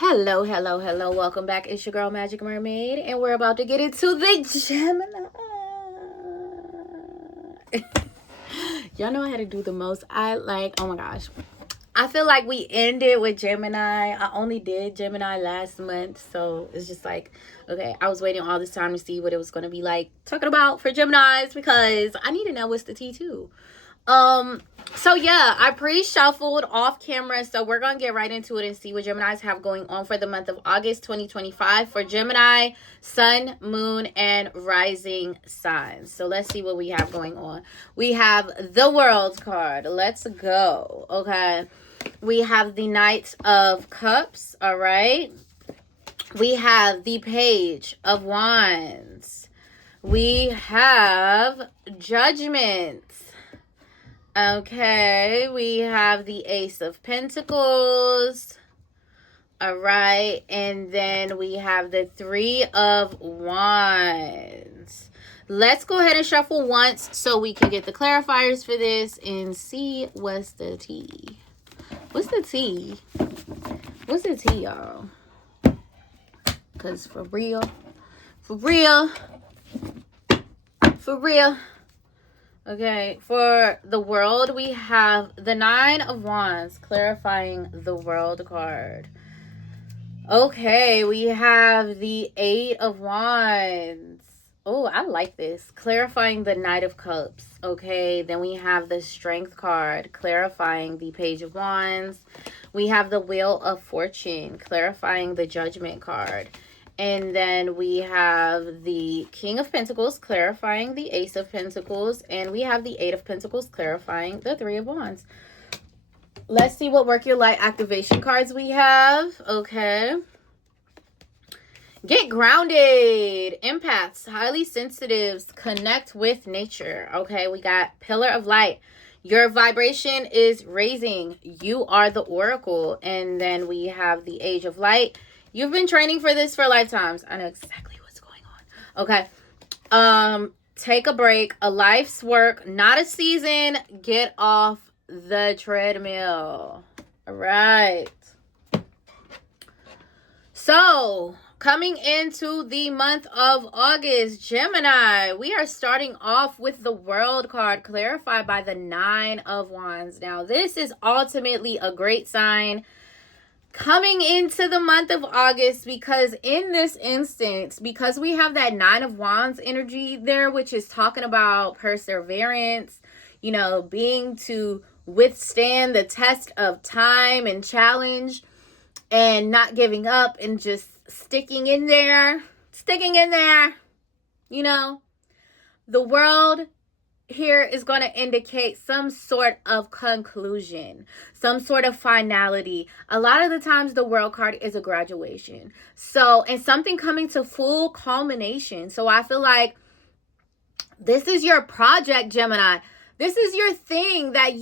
Hello, hello, hello. Welcome back. It's your girl, Magic Mermaid, and we're about to get into the Gemini. Y'all know I had to do the most. Oh my gosh. I feel like we ended with Gemini. I only did Gemini last month, so it's just like, okay, I was waiting all this time to see what it was going to be like talking about for Geminis because I need to know what's the T too. So yeah, I pre-shuffled off camera, so we're gonna get right into it and see what Geminis have going on for the month of August 2025 for Gemini, Sun, Moon, and Rising signs. So let's see what we have going on. We have the World card. Let's go. Okay. We have the Knight of Cups. All right. We have the Page of Wands. We have Judgment. Okay, we have the Ace of Pentacles. All right, and then we have the Three of Wands. Let's go ahead and shuffle once so we can get the clarifiers for this and see what's the tea. What's the tea? What's the tea, y'all? Because for real. Okay, for the World, we have the Nine of Wands, clarifying the World card. Okay, we have the Eight of Wands. Oh, I like this. Clarifying the Knight of Cups. Okay, then we have the Strength card, clarifying the Page of Wands. We have the Wheel of Fortune, clarifying the Judgment card. And then we have the King of Pentacles, clarifying the Ace of Pentacles. And we have the Eight of Pentacles, clarifying the Three of Wands. Let's see what Work Your Light activation cards we have. Okay. Get grounded. Empaths, highly sensitives, connect with nature. Okay, we got Pillar of Light. Your vibration is raising. You are the Oracle. And then we have the Age of Light. You've been training for this for lifetimes. I know exactly what's going on. Okay. Take a break. A life's work, not a season. Get off the treadmill. All right. So, coming into the month of August, Gemini, we are starting off with the World card clarified by the Nine of Wands. Now, this is ultimately a great sign coming into the month of August, because in this instance, because we have that Nine of Wands energy there, which is talking about perseverance, you know, being to withstand the test of time and challenge and not giving up and just sticking in there, you know, the World here is going to indicate some sort of conclusion, some sort of finality. A lot of the times the World card is a graduation. So, and something coming to full culmination. So I feel like this is your project, Gemini. This is your thing that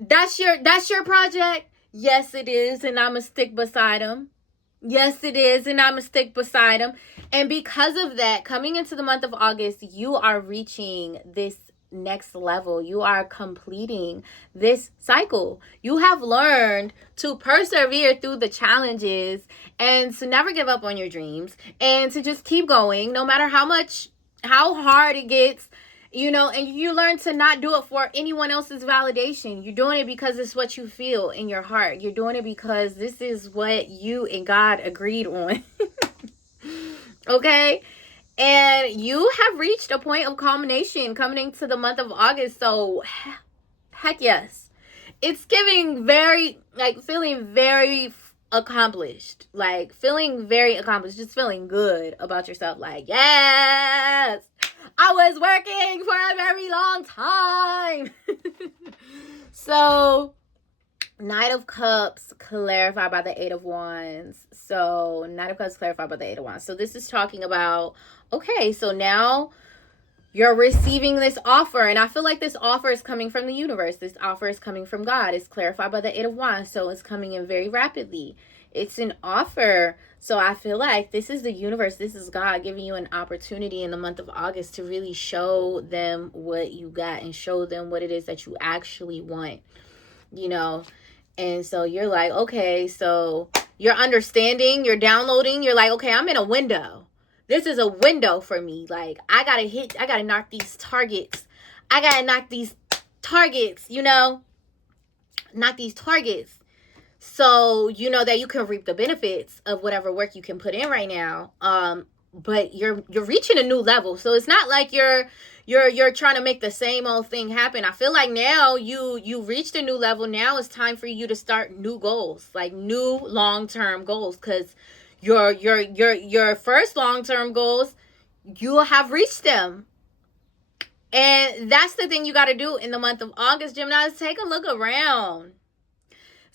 that's your project. Yes, it is. And I'm going to stick beside him. Yes, it is. And I'm going to stick beside him. And because of that, coming into the month of August, you are reaching this next level. You are completing this cycle. You have learned to persevere through the challenges and to never give up on your dreams and to just keep going no matter how hard it gets. You know, and you learn to not do it for anyone else's validation. You're doing it because it's what you feel in your heart. You're doing it because this is what you and God agreed on. Okay? And you have reached a point of culmination coming into the month of August. So, heck yes. It's feeling very accomplished. Like, feeling very accomplished. Just feeling good about yourself. Like, yes! I was working for a very long time. So, Knight of Cups clarified by the Eight of Wands. So, Knight of Cups clarified by the Eight of Wands. So, this is talking about, okay, so now you're receiving this offer. And I feel like this offer is coming from the universe. This offer is coming from God. It's clarified by the Eight of Wands. So, it's coming in very rapidly. It's an offer. So I feel like this is the universe. This is God giving you an opportunity in the month of August to really show them what you got and show them what it is that you actually want, you know. And so you're like, okay, so you're understanding, you're downloading, you're like, okay, I'm in a window. This is a window for me. Like, I gotta knock these targets. I gotta knock these targets, knock these targets. So you know that you can reap the benefits of whatever work you can put in right now. But you're reaching a new level. So it's not like you're trying to make the same old thing happen. I feel like now you reached a new level. Now it's time for you to start new goals, like new long-term goals, because your first long-term goals, you have reached them. And that's the thing you got to do in the month of August, Gemini. Take a look around.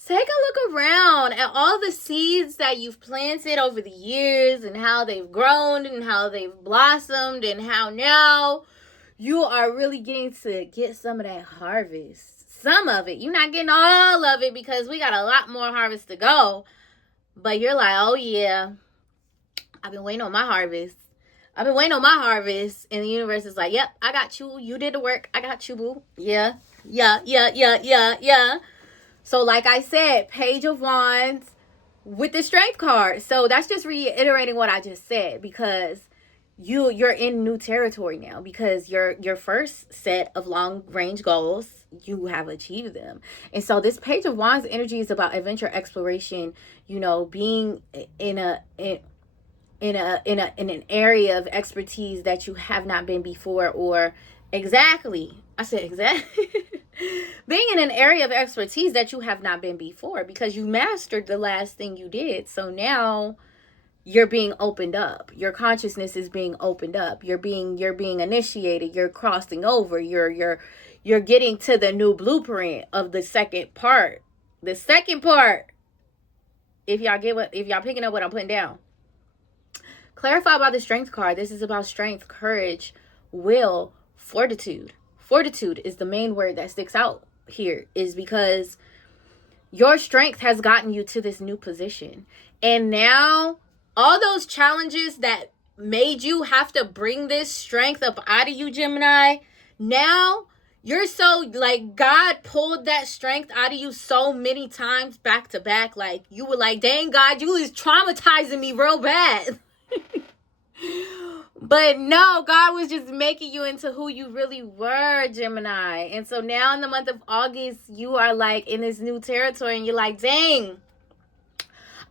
Take a look around at all the seeds that you've planted over the years and how they've grown and how they've blossomed and how now you are really getting to get some of that harvest. Some of it. You're not getting all of it because we got a lot more harvest to go. But you're like, oh yeah, I've been waiting on my harvest. I've been waiting on my harvest. And the universe is like, yep, I got you. You did the work. I got you, boo. Yeah. So like I said, Page of Wands with the Strength card. So that's just reiterating what I just said, because you're in new territory now, because your first set of long range goals, you have achieved them. And so this Page of Wands energy is about adventure, exploration, being in an area of expertise that you have not been before, or exactly being in an area of expertise that you have not been before, because you mastered the last thing you did. So now you're being opened up. Your consciousness is being opened up. You're being initiated. You're crossing over. You're getting to the new blueprint of the second part. The second part. If y'all picking up what I'm putting down. Clarify about the Strength card. This is about strength, courage, will, fortitude. Fortitude is the main word that sticks out here, is because your strength has gotten you to this new position. And now all those challenges that made you have to bring this strength up out of you, Gemini, now you're so, like, God pulled that strength out of you so many times back to back. Like, you were like, dang, God, you was traumatizing me real bad. But no, God was just making you into who you really were, Gemini. And so now in the month of August, you are like in this new territory, and you're like, dang,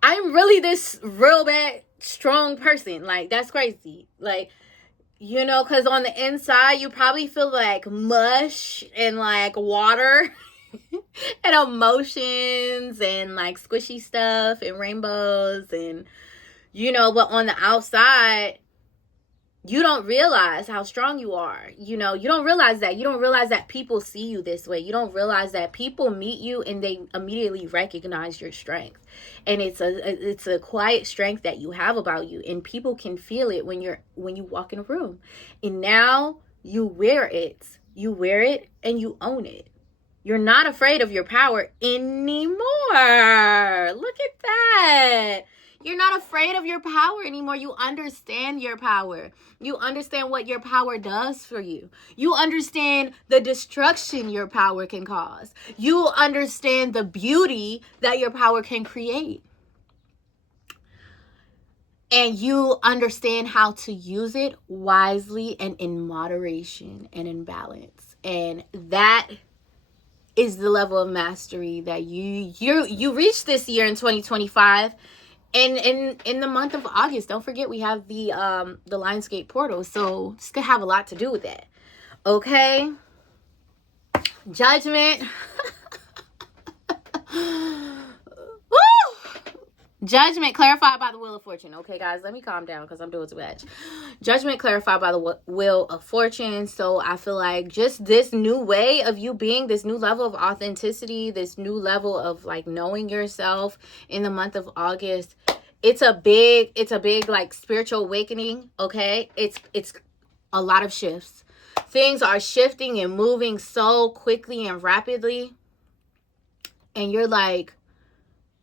I'm really this real bad, strong person. Like, that's crazy. Like, because on the inside, you probably feel like mush and like water and emotions and like squishy stuff and rainbows and, but on the outside, you don't realize how strong you are. You don't realize that. You don't realize that people see you this way. You don't realize that people meet you and they immediately recognize your strength. And it's a quiet strength that you have about you, and people can feel it when you walk in a room. And now you wear it. You wear it and you own it. You're not afraid of your power anymore. Look at that. You're not afraid of your power anymore. You understand your power. You understand what your power does for you. You understand the destruction your power can cause. You understand the beauty that your power can create. And you understand how to use it wisely and in moderation and in balance. And that is the level of mastery that you reach this year in 2025. And in the month of August, don't forget we have the Lionsgate portal, so it's gonna have a lot to do with that. Okay, Judgment. Woo! Judgment clarified by the Wheel of Fortune. Okay, guys, let me calm down because I'm doing too much. Judgment clarified by the Wheel of Fortune. So I feel like just this new way of you being, this new level of authenticity, this new level of like knowing yourself in the month of August. It's a big like spiritual awakening. Okay, it's a lot of shifts. Things are shifting and moving so quickly and rapidly, and you're like,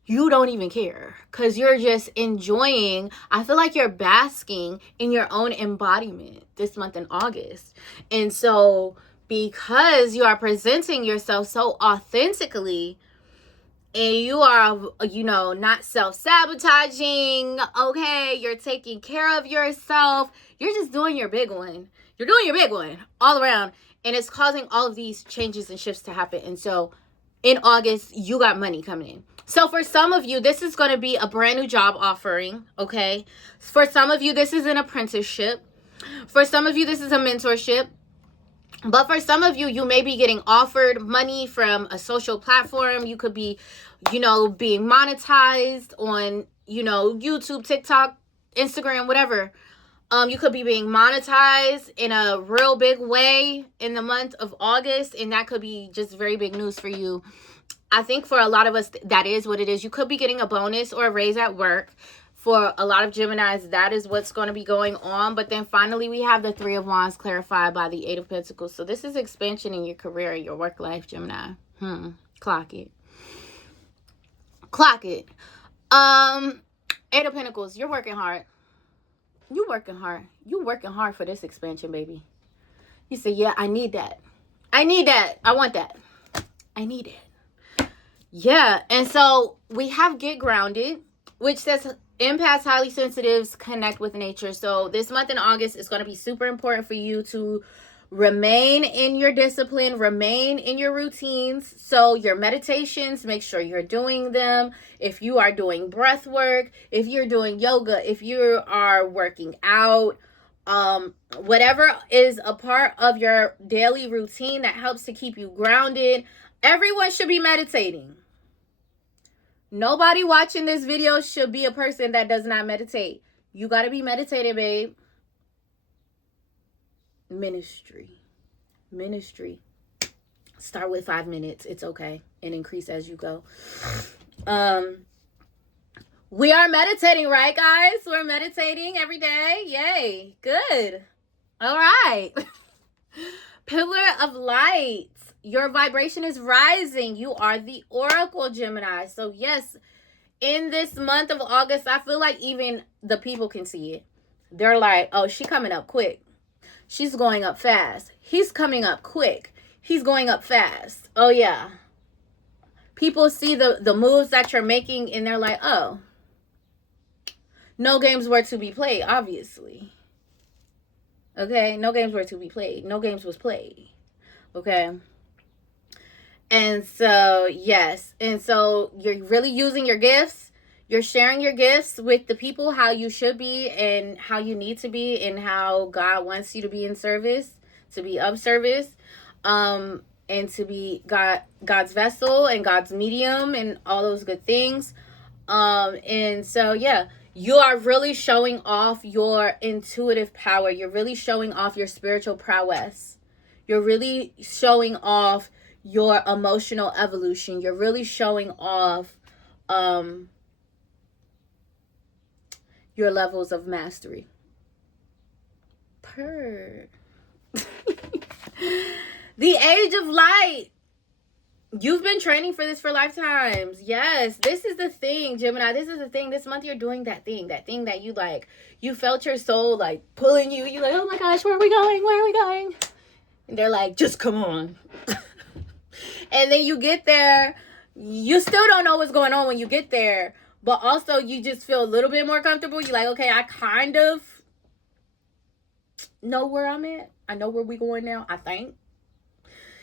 you don't even care because you're just enjoying. I feel like you're basking in your own embodiment this month in August. And so because you are presenting yourself so authentically, and you are, you know, not self-sabotaging, okay? You're taking care of yourself. You're just doing your big one. You're doing your big one all around. And it's causing all of these changes and shifts to happen. And so in August, you got money coming in. So for some of you, this is going to be a brand new job offering, okay? For some of you, this is an apprenticeship. For some of you, this is a mentorship. But for some of you, you may be getting offered money from a social platform. You could be, you know, being monetized on, you know, YouTube, TikTok, Instagram, whatever. You could be being monetized in a real big way in the month of August. And that could be just very big news for you. I think for a lot of us, that is what it is. You could be getting a bonus or a raise at work. For a lot of Geminis, that is what's going to be going on. But then finally, we have the Three of Wands clarified by the Eight of Pentacles. So this is expansion in your career, your work life, Gemini. Clock it. Clock it. Eight of Pentacles, you're working hard. You working hard. You working hard for this expansion, baby. You say, yeah, I need that. I need that. I want that. I need it. Yeah. And so we have Get Grounded, which says empaths, highly sensitives, connect with nature. So this month in August is going to be super important for you to remain in your discipline, remain in your routines. So your meditations, make sure you're doing them. If you are doing breath work, if you're doing yoga, if you are working out, whatever is a part of your daily routine that helps to keep you grounded. Everyone should be meditating. Nobody watching this video should be a person that does not meditate. You got to be meditating, babe. Ministry. Start with 5 minutes. It's okay. And increase as you go. We are meditating, right, guys? We're meditating every day. Yay. Good. All right. Pillar of light. Your vibration is rising. You are the Oracle, Gemini. So yes, in this month of August, I feel like even the people can see it. They're like, oh, she coming up quick. She's going up fast. He's coming up quick. He's going up fast. Oh, yeah. People see the moves that you're making and they're like, oh, no games were to be played, obviously. Okay? No games were to be played. No games was played. Okay? And so, yes. And so you're really using your gifts. You're sharing your gifts with the people, how you should be and how you need to be and how God wants you to be in service, to be of service, and to be God's vessel and God's medium and all those good things. And so, yeah, you are really showing off your intuitive power. You're really showing off your spiritual prowess. You're really showing off your emotional evolution. You're really showing off your levels of mastery. The Age of Light. You've been training for this for lifetimes. Yes, this is the thing, Gemini. This is the thing. This month you're doing that thing that you like. You felt your soul like pulling you. You're like, oh my gosh, where are we going? Where are we going? And they're like, just come on. And then you get there. You still don't know what's going on when you get there. But also you just feel a little bit more comfortable. You're like, okay, I kind of know where I'm at. I know where we're going now, I think.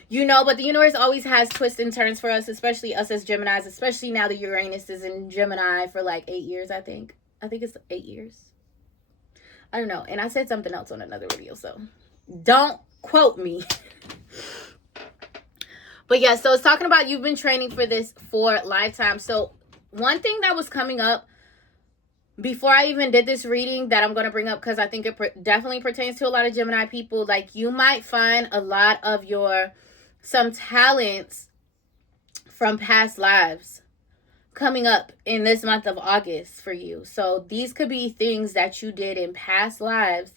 You know, but the universe always has twists and turns for us, especially us as Geminis, especially now that Uranus is in Gemini for like 8 years, I think. I think it's 8 years. I don't know. And I said something else on another video, so don't quote me. But yeah, so it's talking about you've been training for this for lifetime. So one thing that was coming up before I even did this reading that I'm going to bring up, because I think it definitely pertains to a lot of Gemini people, like you might find a lot of some talents from past lives coming up in this month of August for you. So these could be things that you did in past lives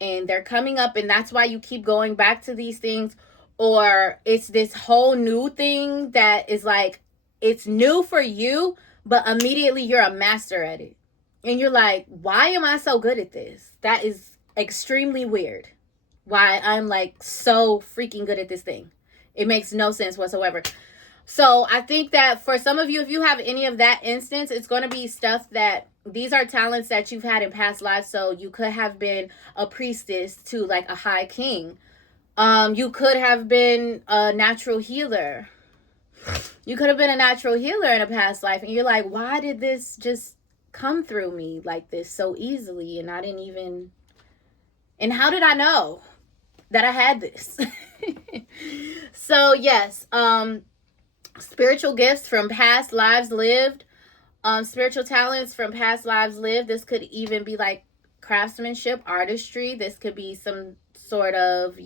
and they're coming up, and that's why you keep going back to these things. Or it's this whole new thing that is like, it's new for you, but immediately you're a master at it. And you're like, why am I so good at this? That is extremely weird. Why I'm like so freaking good at this thing. It makes no sense whatsoever. So I think that for some of you, if you have any of that instance, it's going to be stuff that these are talents that you've had in past lives. So you could have been a priestess to like a high king. You could have been a natural healer. You could have been a natural healer in a past life, and you're like, why did this just come through me like this so easily? And I didn't even, and how did I know that I had this? So yes, spiritual gifts from past lives lived, spiritual talents from past lives lived. This could even be like craftsmanship, artistry. This could be some sort of,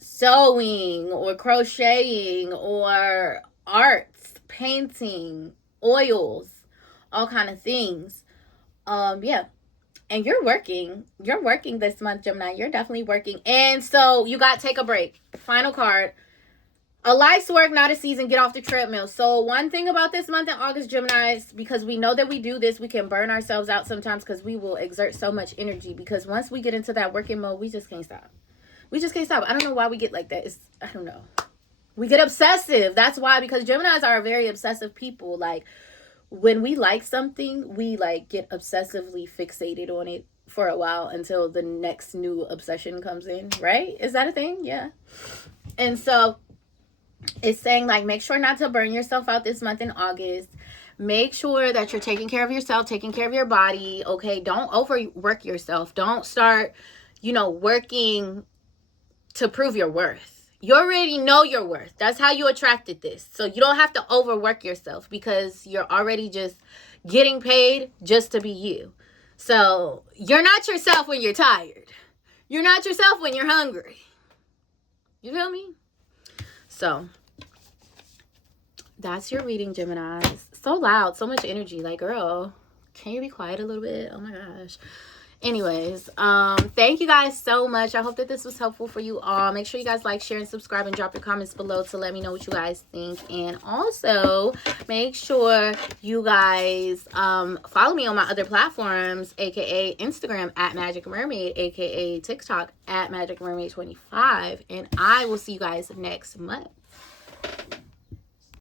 sewing or crocheting or arts, painting, oils, all kind of things. Yeah. And you're working this month, Gemini. You're definitely working. And so you got take a break. Final card. A life's work, not a season. Get off the treadmill. So one thing about this month in August, Geminis, because we know that we do this, we can burn ourselves out sometimes because we will exert so much energy. Because once we get into that working mode, we just can't stop. We just can't stop. I don't know why we get like that. I don't know. We get obsessive. That's why, because Geminis are very obsessive people. Like, when we like something, we like get obsessively fixated on it for a while until the next new obsession comes in, right? Is that a thing? Yeah. And so it's saying like, make sure not to burn yourself out this month in August. Make sure that you're taking care of yourself, taking care of your body. Okay. Don't overwork yourself. Don't start, working to prove your worth. You already know your worth. That's how you attracted this. So you don't have to overwork yourself because you're already just getting paid just to be you. So you're not yourself when you're tired. You're not yourself when you're hungry. You feel me? So that's your reading, Geminis. So loud, so much energy. Like, girl, can you be quiet a little bit? Oh my gosh. Anyways, thank you guys so much. I hope that this was helpful for you all. Make sure you guys like, share, and subscribe, and drop your comments below to let me know what you guys think. And also make sure you guys follow me on my other platforms, aka Instagram at Magic Mermaid, aka TikTok at Magic Mermaid 25. And I will see you guys next month.